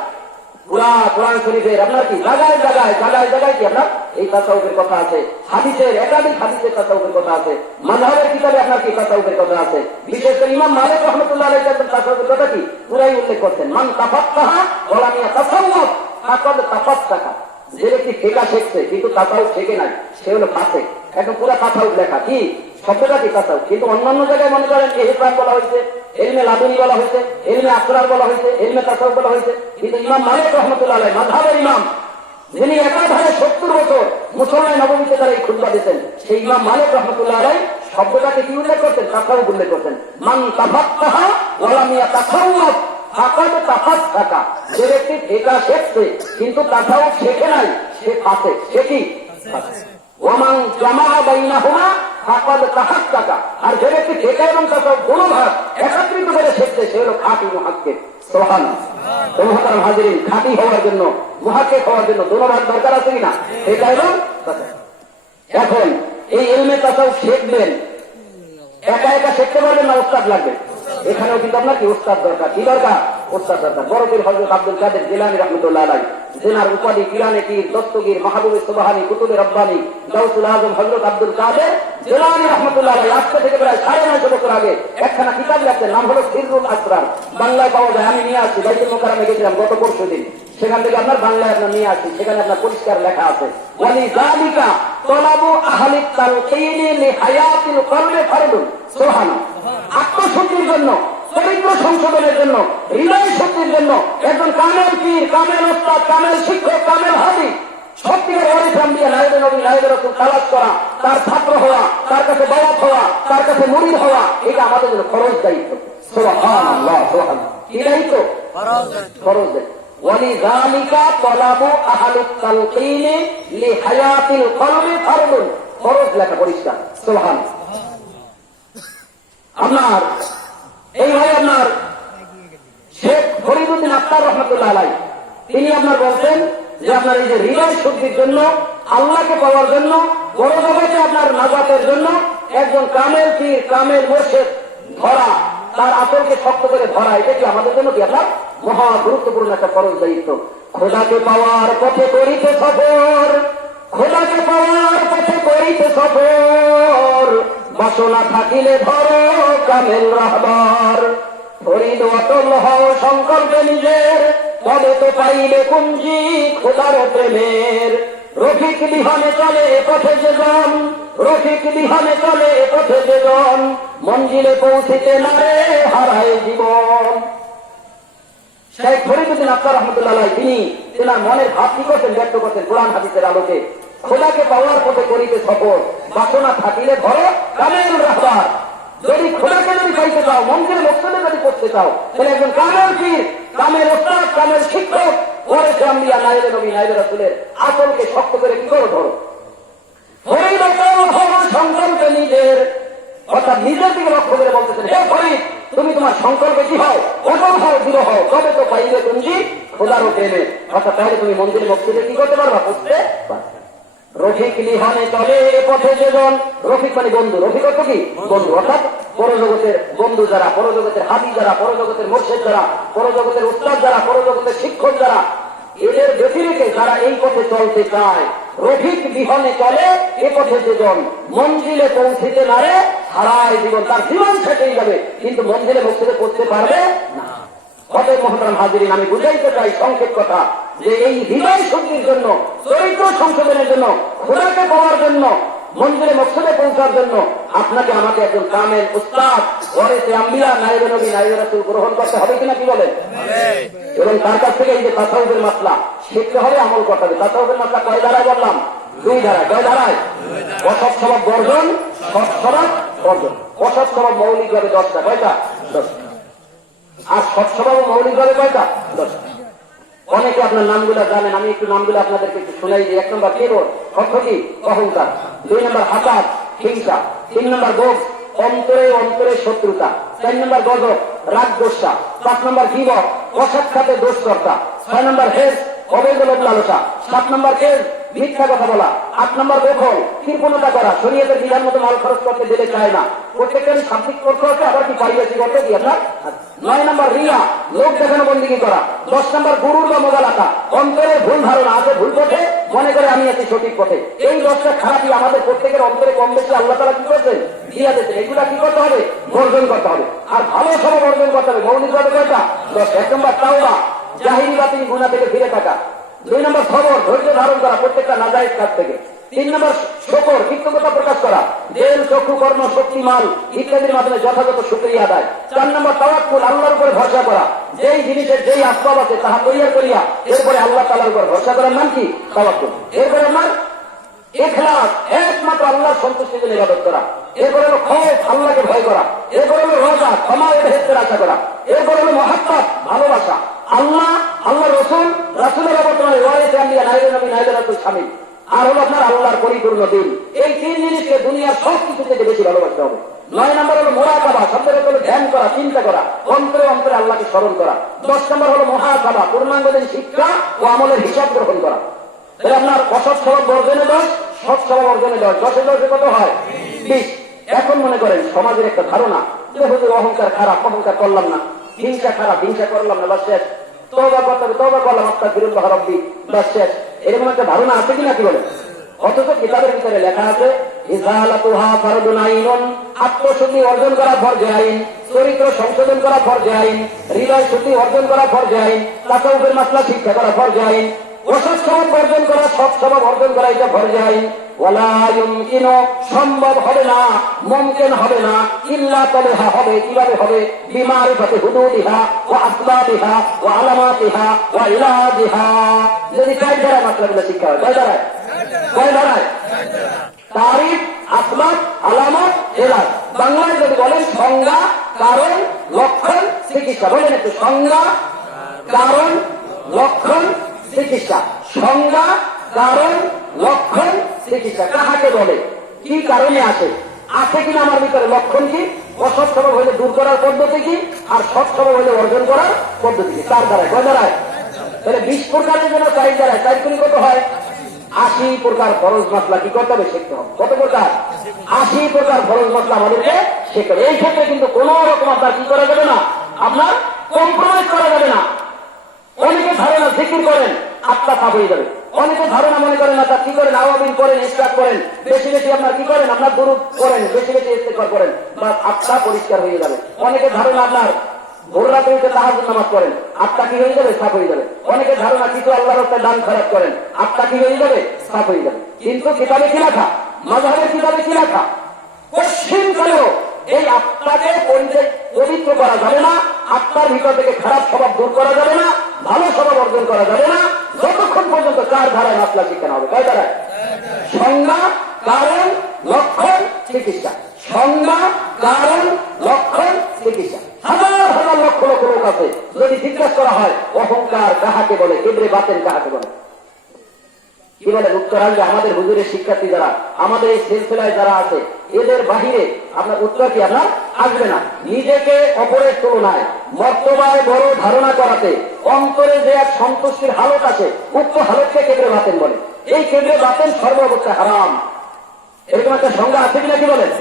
পুরা কোরআন শরীফের আপনার কি জায়গায় জায়গায় জায়গায় জায়গায় কি আপনার এই তাসাউফের কথা আছে। হাদিসের একাধিক হাদিসের তাসাউফের কথা আছে। মাযহাবের কিতাবে আপনার কি তাসাউফের কথা আছে। বিশেষ করে ইমাম মালিক রাহমাতুল্লাহ আলাইহি তাসাউফের কথা কি পুরাই উল্লেখ করছেন। মান তাফাক্কাহা ওয়া লাম ইয়াতাসাওয়াফ ফাকাদ তাফাক্কাহা। যে ব্যক্তি ফিকহ শিখছে কিন্তু তাসাউফ শিখে নাই সে হলো ফাসিক। এখন পুরা তাসাউফ লেখা কি শব্দটা কি তাসাউফ, কিন্তু অন্যান্য জায়গায় মনে করেন ইহসান বলা হয়েছে, ইলমে লাদুনী বলা হয়েছে, ইলমে আসরার বলা হয়েছে, ইলমে তাসাউফ বলা হয়েছে। কিন্তু ইমাম মালিক রাহমাতুল্লাহ আলাইহি মাযহাবের ইমাম, যিনি একাধারে 70 বছর মুসলমান নববীতে তারা এই খুতবা দিতেন, সেই ইমাম মালিক রাহমাতুল্লাহ আলাইহি শব্দটাকে কি উল্লেখ করতেন? তাসাউফ উল্লেখ করতেন। মান তাফাক্কাহা ওয়া লাম ইয়াতাসাওয়াফ ফাকাদ তাফাসসাকা, যে ব্যক্তি ফিকা শিখছে কিন্তু তাসাউফ শেখে নাই সে ফাসিক। সে কি? ওয়ামান জামাআ বাইনাহুমা ফাকাদ তাহাক্কাকা, আর যে ব্যক্তি ফিকা এবং তাসাউফ দুটো ভাগ একত্রিত করে শিখছে সে হলো খাঁটি মুহাক্কিক। সুবহানাল্লাহ। তো মুহতারাম হাজিরিন, খাঁটি হওয়ার জন্য, মুহাক্কিক হওয়ার জন্য দুটো ভাগ দরকার আছে কিনা? ফিকা এবং তাসাউফ। এখন এই ইলমে তাসাউফ শিখবেন, একা একা শিখতে পারবেন না উস্তাদ লাগবে? এখানেও কিন্তু আপনার কি উস্তাদ দরকার? কি দরকার? উস্তাদ দরকার। বড় পীর হযরত আব্দুল কাদের জিলানী রাহমাতুল্লাহ আলাইহি, জিনার উপাধি কিরানে পীর, দস্তগীর, মাহবুবে সুবহানী, কুতুবে রব্বানী, গাউসুল আজম হযরত আব্দুল কাদের জিলানী রাহমাতুল্লাহ আলাইহি আজকে থেকে প্রায় 950 বছর আগে একখানা কিতাব লিখতেন, নাম হলো সিররুল আসরার। বাংলায় পাওয়া যায়, আমি নিয়ে আসছি, বাইতুল মুকাররমে গেছিলাম গত পরশুদিন, সেখান থেকে আপনার বাংলায় আপনার নিয়ে আসছি, সেখানে আপনার পরিষ্কার লেখা আছে ওয়ালিযালিকা তলাবু আহলিত তালকিনি লিহায়াতিল কলবি ফারদুন। সুবহানাল্লাহ। আত্মশুদ্ধির জন্য, চরিত্র সংশোধনের জন্য, হৃদয় শুদ্ধির জন্য একজন কামেল পীর, কামেল ওস্তাদ, কামেল শিক্ষক, কামেল হাদী, সত্যিকার ওয়ারিস আম্বিয়া, নায়েবে নবী, নায়েবে রাসূল তালাশ করা, তার ছাত্র হওয়া, তার কাছে বায়াত হওয়া, তার কাছে মুরিদ হওয়া, এটা আমাদের জন্য ফরজ দায়িত্ব। সুবহানাল্লাহ, সুবহানাল্লাহ। কি দায়িত্ব? ফরজ দায়িত্ব। ওয়ালিযালিকা তলাবু আহলিত তালকিনি লিহায়াতিল কলবি ফারদুন। ফরজ লেখা পরিষ্কার। সুবহানাল্লাহ। আপনার এই ভাই আপনার শেখ ফরিদউদ্দিন আত্তার রহমাতুল্লাহ আলাইহি, তিনি আপনার বলছেন যে আপনার এই যে হৃদয় শুদ্ধির জন্য, আল্লাহকে পাওয়ার জন্য, বড় জগতে আপনার নাজাতের জন্য একজন কামেল পীর, কামেল মুর্শিদ ধরা, তার আসলকে শক্ত করে ধরা, এটা কি আমাদের জন্য কি আপনার মহা গুরুত্বপূর্ণ একটা ফরজ দায়িত্ব। খোদাকে পাওয়ার পথে করিতে সফর, খোদাকে পাওয়ার পথে করিতে সফর, বাসনা থাকিলে ধরো কামেল রাহবার। ফরিদ অটল হও সংকল্পে নিজের, তবে তো পাইলে কুঞ্জি খোদার প্রেমের। রফিক বিহনে চলে পথে যেজন, রফিক বিহনে চলে পথে যেজন, মঞ্জিলে পৌঁছিতে না রে হারায় জীবন। শেখ ফরিদউদ্দিন আত্তার রহমাতুল্লাহ আলাইহি, তিনি তেনার মনের ভাব কি করতেন, ব্যক্ত করতেন কোরআন হাদিসের আলোকে। খোদাকে পাওয়ার পথে করিতে সফর, বাসনা থাকিলে ধরো কামেল রাহবার। যদি খোদাকে যদি পাইতে চাও, মন্দিরে মকসদে যদি করতে চাও, তাহলে একজন কামেল পীর, কামেল ওস্তাদ, কামেল শিক্ষক, ওয়ারিস আম্বিয়া, নায়েবে নবী, নায়েবে রাসূলের আসলকে শক্ত করে কি করো? ধরো। ফরিদ অটল হও সংকল্পে নিজের, অর্থাৎ নিজের দিকে লক্ষ্য করে বলতেছেন, হে ফরিদ, তুমি তোমার সংকল্পে কি হও? অটল হও, দৃঢ় হও, তবে তো পাইলে কুঞ্জি খোদার প্রেমে। অর্থাৎ তাহলে তুমি মন্দিরে মকসদে কি করতে পারবা? পৌঁছতে পারবে। রফিক লিহানে চলে পথে যেজন, রফিক মানে বন্ধু, রফিক অর্থ কি? বন্ধু। অর্থাৎ পরজগতের বন্ধু যারা, পরজগতের হাদী যারা, পরজগতের মুর্শিদ যারা, পরজগতের উস্তাদ যারা, পরজগতের শিক্ষক যারা, এদের ব্যতিরেকে যারা এই পথে চলতে চায়, রফিক বিহনে চলে এ পথে যেজন, মঞ্জিলে পৌঁছিতে নারে হারায় জীবন। তার জীবন ছেটেই যাবে কিন্তু মঞ্জিলে মকসদে পৌঁছতে পারবে না। অতএব মুহতারাম হাজিরিন, আমি বুঝাইতে চাই সংক্ষেপ কথা, যে এই হৃদয় শুদ্ধির জন্য, চরিত্র সংশোধনের জন্য, খোদাকে পাওয়ার জন্য, মন্দিরে মকসদে পৌঁছার জন্য আপনাকে আমাকে একজন কামেল উস্তাদ, ওয়ারিসে আম্বিয়া, নায়েবে নবী, নায়েবে রাসূল গ্রহণ করতে হবে কিনা? কি বলেন? এবং তার কাছ থেকে এই যে তাসাউফের মাসলা শিখতে হবে, আমল করতে হবে। তাসাউফের মাসলা কয় ধারায় বললাম? 2 ধারায়। কয় ধারায়? অসৎ স্বভাব বর্জন, সৎ স্বভাব অর্জন। অসৎ স্বভাব মৌলিকভাবে 10টা। কয়টা? 10টা। আর সৎ স্বভাব মৌলিকভাবে কয়টা? 10টা। অনেকে আপনার নামগুলা জানেন, আমি একটু নামগুলো আপনাদেরকে একটু শোনাই দিই। 1 নম্বর কিবর, অর্থ কি? অহংকার। 2 নম্বর হাসাদ, হিংসা। 3 নম্বর গোপ, অন্তরে অন্তরে শত্রুতা। 4 নম্বর গজব, রাগ গোসা। 5 নম্বর গীবত, অসাক্ষাতে দোষকর্তা। 6 নম্বর হেজ, অবৈধ লোভ লালসা। 7 নম্বর কেজ, মিথ্যা কথা বলা। 8 নম্বর দখল, কৃপণতা করা, শরীয়তের বিধান মতো মাল খরচ করতে দিলে চায় না। প্রত্যেকটারই শাব্দিক অর্থ আছে, আবার কি পারিবারিক অর্থ কি আপনার। 9 নম্বর রিয়া, লোক দেখানো বন্দিগি করা। 10 নম্বর গুরুর বা মোবালাকা, অন্তরে ভুল ধারণা আছে, ভুল পথে মনে করে আমি আছি সঠিক পথে। এই 10টা খারাপই আমাদের প্রত্যেকের অন্তরে কম বেশি আল্লাহ তাআলা কি করছেন? দিয়া দিয়েছেন। এগুলা কি করতে হবে? বর্জন করতে হবে। আর ভালো স্বভাব অর্জন করতে হবে। মৌলিকভাবে কয়টা? 10। 1 নম্বর তাওবা, জাহিরি বাতিল গুনাহ থেকে ফিরে থাকা। 2 নম্বর সবর, ধৈর্য ধারণ করা প্রত্যেকটা নাজায়েজ কাজ থেকে। 3 নম্বর শুকর, কৃতজ্ঞতা প্রকাশ করা, দেল, চক্ষু, কর্ম, শক্তি, মাল ইত্যাদির মাধ্যমে যথাযথ শুকরিয়া আদায়। 4 নম্বর তাওয়াক্কুল, আল্লাহর উপরে ভরসা করা। যেই জিনিসের যেই আসবাব আছে তাহা তৈরি করিয়া এরপরে আল্লাহ তাআলার উপর ভরসা করার নাম কি? তাওয়াক্কুল। এরপরে আমার ইখলাস, একমাত্র আল্লাহর সন্তুষ্টির জন্য ইবাদত করা। এরপরে হলো খৌফ, আল্লাহকে ভয় করা। এরপরে হলো রজা, ক্ষমা ও বেহেশতের আশা করা। এরপরে হলো মহাব্বত, ভালোবাসা দিন। এই তিন জিনিসকে দুনিয়ার সব কিছু থেকে বেশি ভালোবাসতে হবে। 9 নম্বর হলো মুরাকাবা, শব্দের হলো ধ্যান করা, চিন্তা করা, অন্তরে অন্তরে আল্লাহকে স্মরণ করা। 10 নম্বর হলো মুহাসাবা, পূর্ণাঙ্গদিন শিক্ষা ও আমলের হিসাব গ্রহণ করা। তাহলে আপনার অসৎ স্বভাব বর্জনে 10, সৎ স্বভাব অর্জনে 10, 10 10 কত হয়? 20। এখন মনে করেন সমাজের একটা ধারণা যে হুজুর অহংকার খারাপ, অহংকার করলাম না, হিংসা খারাপ, হিংসা করলাম না, বাস শেষ, তওবা করতে হবে, তওবা করলাম, আস্তাগফিরুল্লাহ রাব্বি, বাস শেষ। এরকম একটা ধারণা আছে কিনা কি বলেন? অথচ কিতাবের ভিতরে লেখা আছে ইজালাতুহা ফারদুন আইনুন, আত্মশুদ্ধি অর্জন করা ফরজে আইন, চরিত্র সংশোধন করা ফরজে আইন, হৃদয় শুদ্ধি অর্জন করা ফরজে আইন, তাসাউফের মাসলা শিক্ষা করা ফরজে আইন, অসৎ স্বভাব অর্জন করা, সৎ স্বভাব অর্জন করা এটা ফরজে আইন। ওয়ালা ইউমকিনু, সম্ভব হবে না, মুমকিন হবে না, ইল্লা তালহা, হবে কিভাবে হবে? বিমারিফাতি হুদুদিহা ওয়া আসবাবিহা ওয়া আলামাতিহা ওয়া ইলাজিহা, যদি চার দ্বারা মাসলাগুলো শিক্ষা হয়। কয় দ্বারায়? কয় দ্বারায়? তারিফ, আসবাব, আলামত, ইলাজ। বাংলায় যদি বলেন সংজ্ঞা, কারণ, লক্ষণ, চিকিৎসা। বলেন একটু, সংজ্ঞা, কারণ, লক্ষণ, চিকিৎসা। সংজ্ঞা, কারণ, লক্ষণ, চিকিৎসা। কাহাকে বলে, কি কারণে আসে, আছে কিনা আমার ভিতরে, লক্ষণ কি, অসৎ স্বভাব হইলে দূর করার পদ্ধতি কি, আর সৎ স্বভাব হইলে অর্জন করার পদ্ধতি কি। তার দ্বারায়, কয় দ্বারায়? তাহলে 20 প্রকারের জন্য 4 দ্বারায়, 4 করে কত হয়? 80 প্রকার ফরজ মাসলা কি করতে হবে? শিখতে হবে। কত প্রকার? 80 প্রকার ফরজ মাসলা আমাদেরকে শিখতে হবে। এই ক্ষেত্রে কিন্তু কোন রকম আপনার কি করা যাবে না, আপনার কম্প্রোমাইজ করা যাবে না। অনেকে ধারণা জিকির করেন, আত্মা সাফ হয়ে যাবে। অনেকে ধারণা মনে করেন না, কি করেন, আওয়াবিন করেন, ইসরাক করেন, বেশি বেশি আপনার কি করেন, আপনার দুরূদ করেন, বেশি বেশি ইস্তেগফার করেন, বা আত্মা পরিষ্কার হয়ে যাবে। অনেকে ধারণা আপনার ভোর রাতে উঠে তাহাজ্জুদ নামাজ করেন, আত্মা কি হয়ে যাবে? সাফ হয়ে যাবে। অনেকে ধারণা কিছু আল্লাহর রাস্তায় দান খয়রাত করেন, আত্মা কি হয়ে যাবে? সাফ হয়ে যাবে। কিন্তু কিতাবে কি লেখা, মাযহাবের কিতাবে কি লেখা, পশ্চিম কালেও এই আত্মাকে পবিত্র করা যাবে না, আত্মার ভিতর থেকে খারাপ স্বভাব দূর করা যাবে না, ভালো স্বভাব অর্জন করা যাবে না, যতক্ষণ পর্যন্ত 4 ধারায় মাসলা শিক্ষা হবে। কয় ধারায়? সংজ্ঞা, কারণ, লক্ষণ, চিকিৎসা। সংজ্ঞা, কারণ, লক্ষণ, চিকিৎসা। হাজার হাজার লক্ষ লক্ষ লোক আছে, যদি জিজ্ঞাসা করা হয় অহংকার কাহাকে বলে, কিবরে বাতেন কাহাকে বলে, কি বলে? উত্তর আসবে আমাদের হুজুরের শিক্ষার্থী যারা, আমাদের এই সিলসিলায় যারা আছে, এদের বাহিরে আপনার উত্তর কি আপনার আসবে না। নিজেকে অপরের তুলনায় মর্তবায় বড় ধারণা করাতে অন্তরে যে এক সন্তুষ্টির হালত আছে, উক্ত হালতকে কেবরে বাতেন বলে। এই কেবরে বাতেন সর্বাবস্থায় হারাম। এরকম একটা সংজ্ঞা আছে কিনা কি বলেন?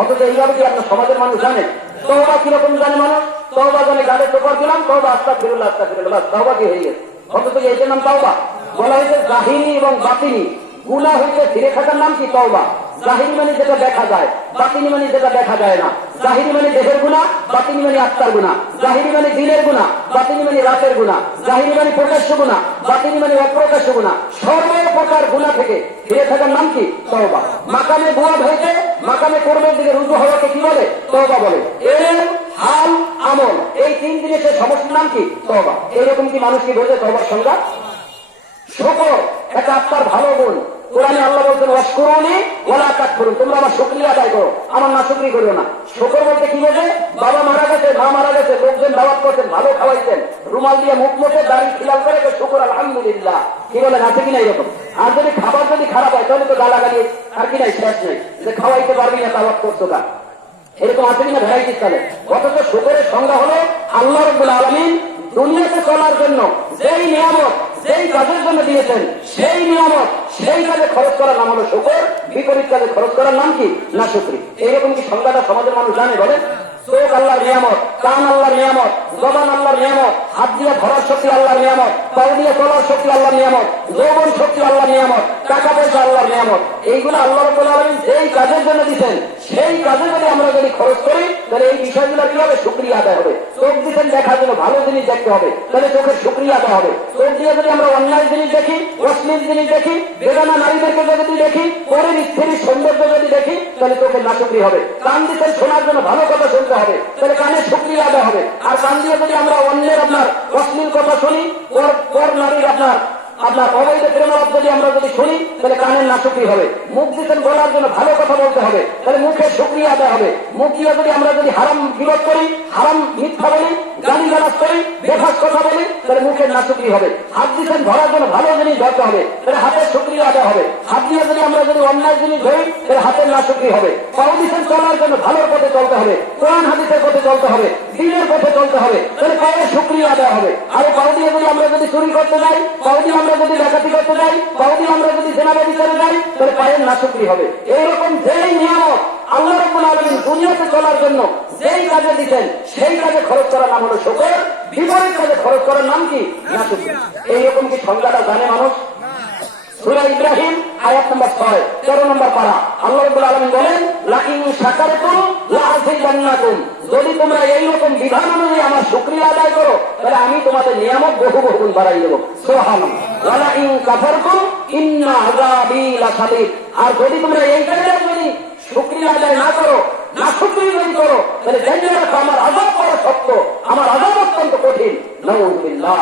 অথচ এইভাবে কি আপনার সমাজের মানুষ জানে? তওবা কিরকম জানে মানুষ? তওবা জানে, গালে টোপর দিলাম, তওবা আস্তাগফিরুল্লাহ, আস্তাগফিরুল্লাহ, তওবা কি হয়ে গেছে। অথচ এইটার নাম তওবা। বলা হয়েছে জাহিরি এবং বাতিনি গুনাহ হইতে ফিরে থাকার নাম কি? তওবা। জাহিরি মানে যেটা দেখা যায়, বাতিনি মানে যেটা দেখা যায় না। জাহিরি মানে দেহের গুনাহ, বাতিনি মানে আত্মার গুনাহ। জাহিরি মানে দিনের গুনাহ, বাতিনি মানে রাতের গুনাহ। জাহিরি মানে প্রকাশ্য গুনাহ, বাতিনি মানে অপ্রকাশ্য গুনাহ। সর্বপ্রকার গুনাহ থেকে ফিরে থাকার নাম কি? তওবা। মাকামে বুয়াদ হইতে মাকামে কর্মের দিকে রুজু হওয়াকে কি বলে? তওবা বলে। এর হাল, আমল, এই 3 জিনিসের সমষ্টির নাম কি? তওবা। এরকম কি মানুষ কি বোঝে তওবার সংজ্ঞা? শুকর এটা আত্মার ভালো গুণ। কোরআনে আল্লাহ বলছেন ওয়াশকুরুনি ওয়ালা তাকফুরুন, তোমরা আমার শুকরিয়া আদায় করো, আমার নাশুকরি করিও না। শুকর বলতে কি বোঝে? বাবা মারা গেছে, মা মারা গেছে, লোকজন দাওয়াত করছেন, ভালো খাওয়াইছেন, রুমাল দিয়ে মুখ মুখে দাড়ি খিলাল করে শুকর আলহামদুলিল্লাহ, কি বলেন? আছে কিনা এরকম? আর যদি খাবার যদি খারাপ হয় তাহলে তো গালাগালি আর কি নাই, শেষ নেই, যে খাওয়াইতে পারবি না, দাওয়াত করছো কা, এরকম আছে কিনা ভ্যারাইটিস চলে। অথচ শুকরের সংজ্ঞা হলো আল্লাহ রাব্বুল আলামিন দুনিয়াতে চলার জন্য যেই নিয়ামত, যেই কাজের জন্য দিয়েছেন, সেই নিয়ামত সেই কাজে খরচ করার নাম হলো শুকর, বিপরীত কাজে খরচ করার নাম কি? নাশুকরি। এইরকম কি সংজ্ঞাটা সমাজের মানুষ জানে? বলেন। চোখ আল্লাহর নিয়ামত, কান আল্লাহর নিয়ামত, জবান আল্লাহর নিয়ামত, হাত দিয়ে ধরার শক্তি আল্লাহর নিয়ামত, পাও দিয়ে চলার শক্তি আল্লাহর নিয়ামত, যৌবন শক্তি আল্লাহর নিয়ামত, টাকা পয়সা আল্লাহর নিয়ামত। এইগুলো আল্লাহ রাব্বুল আলামিন যেই কাজের জন্য দিচ্ছেন, সেই কাজে যদি আমরা যদি খরচ করি, তাহলে এই বিষয়গুলো কি হবে? শুকরিয়া আদায় হবে। চোখ দিচ্ছেন দেখার জন্য, ভালো জিনিস দেখতে হবে, তাহলে চোখের শুকরিয়া আদায় হবে। চোখ দিয়ে যদি আমরা অন্যায় জিনিস দেখি, অশ্লীল জিনিস দেখি, বেগানা নারীদেরকে যদি দেখি, পরের স্ত্রীর সৌন্দর্য যদি দেখি, তাহলে চোখের নাশুকরি হবে। কান দিচ্ছেন শোনার জন্য, ভালো কথা শুনতে হবে, তাহলে কানের শুকরিয়া আদায় হবে। আর কান দিয়ে যদি আমরা অন্যের আপনার অশ্লীল কথা শুনি, পর নারীর আপনার আপনার অবৈধ প্রেমালাপ যদি আমরা যদি শুনি তাহলে কানের নাশুকরি হবে। মুখ দিচ্ছেন বলার জন্য ভালো কথা বলতে হবে, তাহলে মুখের শুকরিয়া আদায় হবে। মুখ দিয়ে যদি আমরা যদি হারাম বিরোধ করি, হারাম মিথ্যা বলি, গালি গালাজ করি, বেফাস কথা বলি, তাহলে মুখের নাশুকরি হবে। হাত দিচ্ছেন ধরার জন্য ভালো জিনিস ধরতে হবে, তাহলে হাতের শুকরিয়া আদায় হবে। হাত দিয়ে যদি আমরা যদি অন্যায় জিনিস ধরি তাহলে হাতের নাশুকরি হবে। পাও দিচ্ছেন চলার জন্য ভালোর পথে চলতে হবে, কোরআন হাদিসের পথে চলতে হবে, দিনের পথে চলতে হবে, তাহলে পায়ের শুকরিয়া আদায় হবে। আর পাও দিয়ে যদি আমরা যদি চুরি করতে যাই, পাও দিয়ে আমরা যদি ডাকাতি করতে যাই, পাও দিয়ে আমরা যদি জেনাবাদি করে যাই, তাহলে পায়ের নাশুকরি হবে। এইরকম যেই নিয়ামত আল্লাহ রাব্বুল আলামিন দুনিয়াতে চলার জন্য যেই কাজে দিচ্ছেন সেই কাজে খরচ করার নাম হলো শুকর, বিপরীত কাজে খরচ করার নাম কি? নাশুকরি। এইরকম কি সংজ্ঞাটা জানে মানুষ? সূরা ইব্রাহিম আয়াত নম্বর 6 13 নম্বর পারা আল্লাহ রাব্বুল আলামিন বলেন, লা ইন শাকারতুম লা আযীদান্নাকুম, যদি তোমরা এইরকম বিধান অনুযায়ী আমার শুকরিয়া আদায় করো তাহলে আমি তোমাদের নিয়ামত বহু বহুগুণ বাড়াই দেব। সুবহানাল্লাহ। ওয়া লা ইন কাফারতুম ইন্না আযাবি লাশাদীদ, আর যদি তোমরা এই কাজে যদি শুকরিয়া আদায় না করো, নাশুকরি যদি করো, তাহলে জেনে রাখো আমার আযাব বড় শক্ত, আমার আযাব অত্যন্ত কঠিন। নাউযুবিল্লাহ।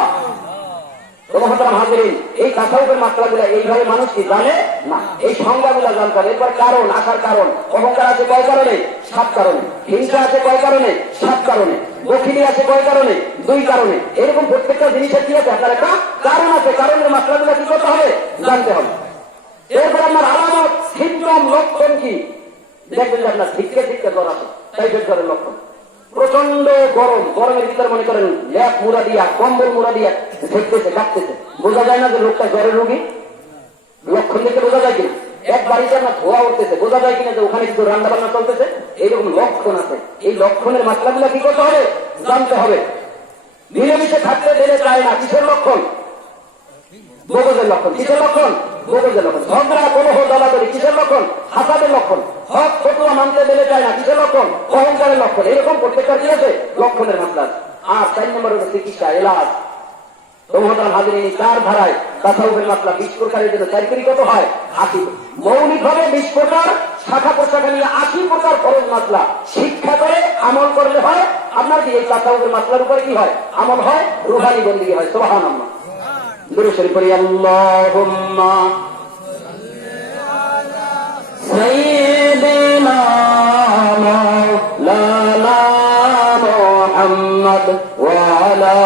এই তাসাউফের মাত্রাগুলো এইভাবে মানুষ কি জানে না, এই সংজ্ঞাগুলো জানতে হবে। এরপর কারণ, আসার কারণ, অহংকার আছে কয় কারণে? 7 কারণে। হিংসা আছে কয় কারণে? 7 কারণে। বখিলি আছে কয় কারণে? 2 কারণে। এরকম প্রত্যেকটা জিনিসের কি আছে? আপনার একটা কারণ আছে, কারণের মাত্রাগুলো কি করতে হবে? জানতে হবে। এরপর আপনার আলামত, সিমটম, লক্ষণ কি? দেখবেন যে আপনার ঠিককে জ্বর আছে, টাইফয়েড জ্বরের লক্ষণ। প্রচন্ড গরম, গরমের ভিতরে মনে করেন ল্যাপ মুড়া দিয়া, কম্বল মুড়া দিয়া ঝেঁকতেছে, কাঁপতেছে, বোঝা যায় না যে লোকটা জ্বরের রোগী? লক্ষণ দেখে বোঝা যায় কিনা? এক বাড়িতে আপনার ধোয়া উঠতেছে, বোঝা যায় কিনা যে ওখানে কিছু রান্না বান্না চলতেছে? এইরকম লক্ষণ আছে। এই লক্ষণের মাত্রাগুলো কি করতে হবে? জানতে হবে। মিলেমিশে থাকতে দেরে চায় না, কিসের লক্ষণ? বগজের লক্ষণ। কিসের লক্ষণ? বগজের লক্ষণ। ঝগড়া, কলহ, দলাদলি কিসের লক্ষণ? হাসাদের লক্ষণ। হক ফতোয়া মানতে দেরে চায় না, কিসের লক্ষণ? অহংকারের লক্ষণ। এরকম প্রত্যেকটা কি আছে? লক্ষণের মাত্রা। আর 4 নম্বর হলো চিকিৎসা, এলাজ। হাজিরিনী 4 ধারায় তাসাউফের মাত্রা 20 প্রকারের জন্য 4 কোটি কত হয়? 80। মৌলিকভাবে 20 প্রকার, শাখা প্রশাখা নিয়ে 80 প্রকার ফরজ মাসলা শিক্ষা করে আমল করলে হয় আপনার কি এই তাসাউফের মাসলার উপরে কি হয়? আমল হয়, রুহানি বন্দেগী হয়। সুবহানাল্লাহ। দুরূদ শরীফ পড়ি। আল্লাহুম্মা সাইয়্যিদিনা মাওলানা মুহাম্মদ ওয়া আলা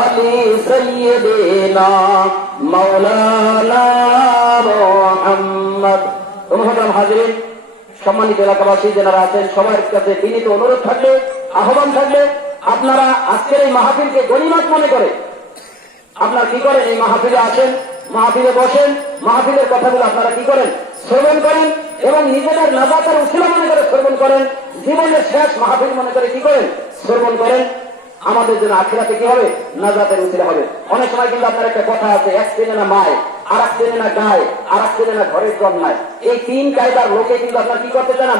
আলি সাইয়্যিদিনা মাওলানা মুহাম্মদ। মুহতারাম হাজিরিন, সম্মানিত এলাকাবাসী যারা আছেন, সবার কাছে বিনীত অনুরোধ থাকবে, আহ্বান থাকবে, আপনারা আজকের এই মাহফিলকে গনিমত মনে করে আপনারা কি করেন? এই মাহফিলে আসেন, মাহফিলে বসেন, মাহফিলের কথাগুলো আপনারা কি করেন? শ্রবণ করেন এবং নিজেদের নাজাতের উসিলা মনে করে শ্রবণ করেন। জীবনের শেষ মাহফিল মনে করে কি করেন? শ্রবণ করেন। আমাদের জন্য আখিরাতে কি হবে? নাজাতের উসিলা হবে। অনেক সময় কিন্তু আপনার একটা কথা আছে, এক চেনে না মায়, আর এক চেনে না গায়ে, আর এক চেনে না ঘরের জন্মায়। এই 3 কায়দার লোকে কিন্তু আপনার কি করতে চায় না?